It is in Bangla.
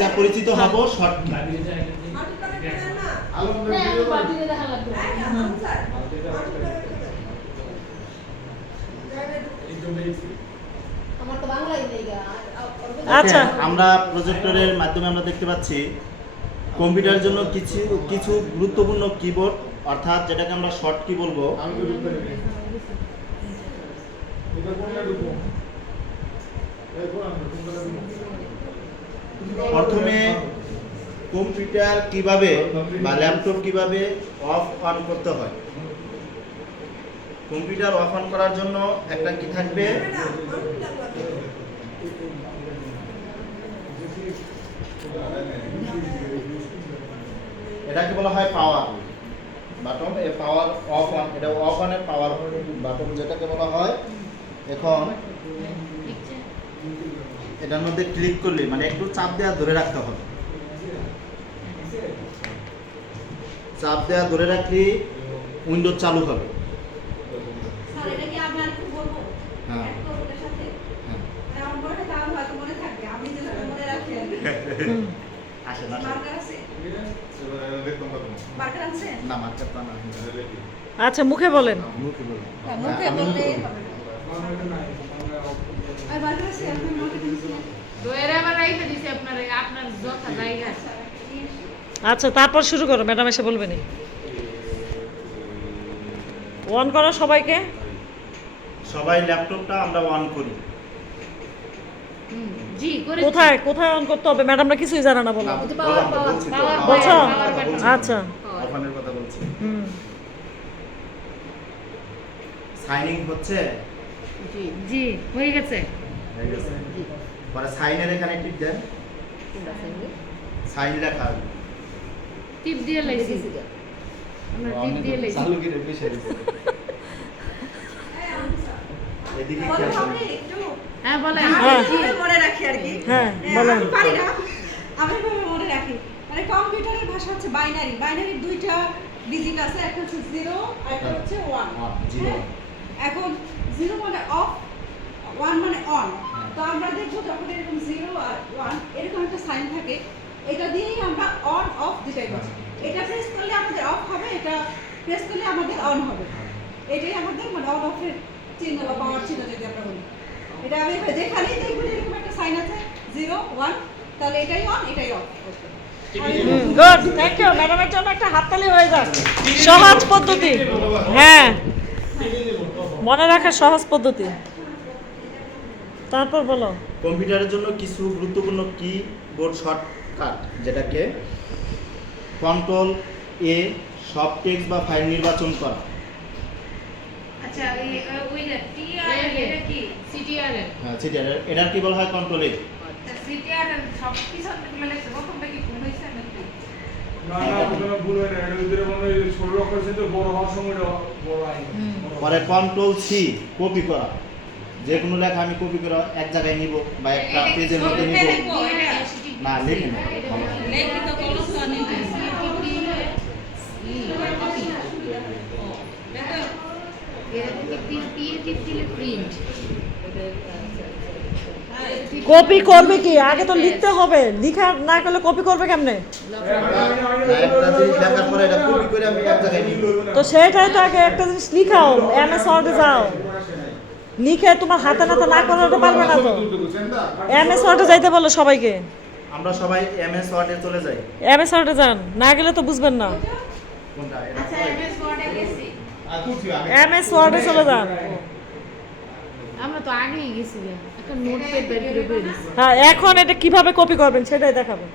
আজকে পরিচিত হব শর্ট। আচ্ছা। আমরা প্রজেক্টরের মাধ্যমে আমরা দেখতে পাচ্ছি কম্পিউটারের জন্য কিছু কিছু গুরুত্বপূর্ণ কিবোর্ড অর্থাৎ যেটাকে আমরা শর্ট কি বলব। প্রথমে কম্পিউটার কীভাবে বা ল্যাপটপ কীভাবে অফ অন করতে হয়? কম্পিউটার অফ অন করার জন্য একটা কি থাকবে? এটাকে বলা হয় পাওয়ার বাটন এ পাওয়ার অফ অন এটা অফ অনের পাওয়ার বাটন যেটাকে বলা হয় এখন এটার মধ্যে ক্লিক করলে মানে একটু চাপ দেওয়া ধরে রাখতে হবে। চাপ দেওয়া ধরে রাখলে উইন্ডো চালু হবে। আচ্ছা মুখে বলেন। মুখে বলুন। হ্যাঁ, মুখে বললে আচ্ছা। আচ্ছা তারপর শুরু করো ম্যাডাম এসে বলবেন অন করো সবাইকে। সবাই ল্যাপটপটা আমরা অন করি। জি করে কোথায়? কোথায় অন করতে হবে? ম্যাডামরা কিছুই জানে না বলো। বলছি? আচ্ছা। কথা বলছি। হুম। সাইনিং হচ্ছে? জি হয়ে গেছে হয়ে গেছে। পরে সাইনের এখানে টিপ দেন সাইন লেখা টিপ দিয়ে লাইছি আমরা টিপ দিয়ে। একটু? হ্যাঁ বলেন হ্যাঁ। মনে রাখি আর কি। হ্যাঁ, বলেন। আমি পারি না। আমি মনে রাখি। মানে কম্পিউটারের ভাষা হচ্ছে বাইনারি বাইনারির দুইটা ডিজিট আছে একটা হচ্ছে জিরো আর একটা হচ্ছে ওয়ান এখন জিরো মানে অফ ওয়ান মানে অন হ্যাঁ। তো আমরা দেখব যখন এরকম জিরো আর ওয়ান এরকম একটা সাইন থাকে এটা দিয়েই আমরা অন অফ দুটাই বুঝি হ্যাঁ। এটা প্রেস করলে আমাদের অফ হবে এটা প্রেস করলে আমাদের অন হবে। এটাই আমাদের মানে অন অফের চিহ্ন বা পাওয়ার চিহ্ন যদি আমরা বলি। এটা আমি যেখানেই দেখব এরকম একটা সাইন আছে জিরো ওয়ান তাহলে এটাই অন এটাই অফ গুড থ্যাংক ইউ ম্যাডামের জন্য একটা হাততালি হয়ে যাক। সহজ পদ্ধতি। হ্যাঁ। মনে রাখার সহজ পদ্ধতি। তারপর বলো। কম্পিউটারের জন্য কিছু গুরুত্বপূর্ণ কিবোর্ড শর্টকাট যেটাকে কন্ট্রোল এ সব টেক্সট বা ফাইল নির্বাচন করা। আচ্ছা ওই টিআর এটা কি? সিটিআর এর হ্যাঁ সেটা এটার কি বলা হয় কন্ট্রোল এ সিটিআর সব কিছু মিলে পরে কন্ট্রোল সি কপি করা যে কোনো লেখা আমি কপি করে এক জায়গায় নিব বা একটা পেজের মধ্যে নিব না লিখে দিলে প্রিন্ট কপি করবে কি? আগে তো লিখতে হবে। লিখা না করলে কপি করবে কেমনে? না, একটা জিনিস লেখার পরে এটা কপি করে আমি এক জায়গায় নিব তো সেটাই তো আগে একটা জিনিস লিখাও এম এস ওয়ার্ডে যাও। লিখে তোমার হাতে নাতে না করলে তো পারবে না তো। এম এস ওয়ার্ডে যাইতে বলো সবাইকে। আমরা সবাই এম এস ওয়ার্ডে চলে যাই। এম এস ওয়ার্ডে যান না গেলে তো বুঝবেন না। এম এস ওয়ার্ডে চলে যান। আমরা তো আগেই গেছি। হ্যাঁ এখন এটা কীভাবে কপি করবেন সেটাই দেখাবো।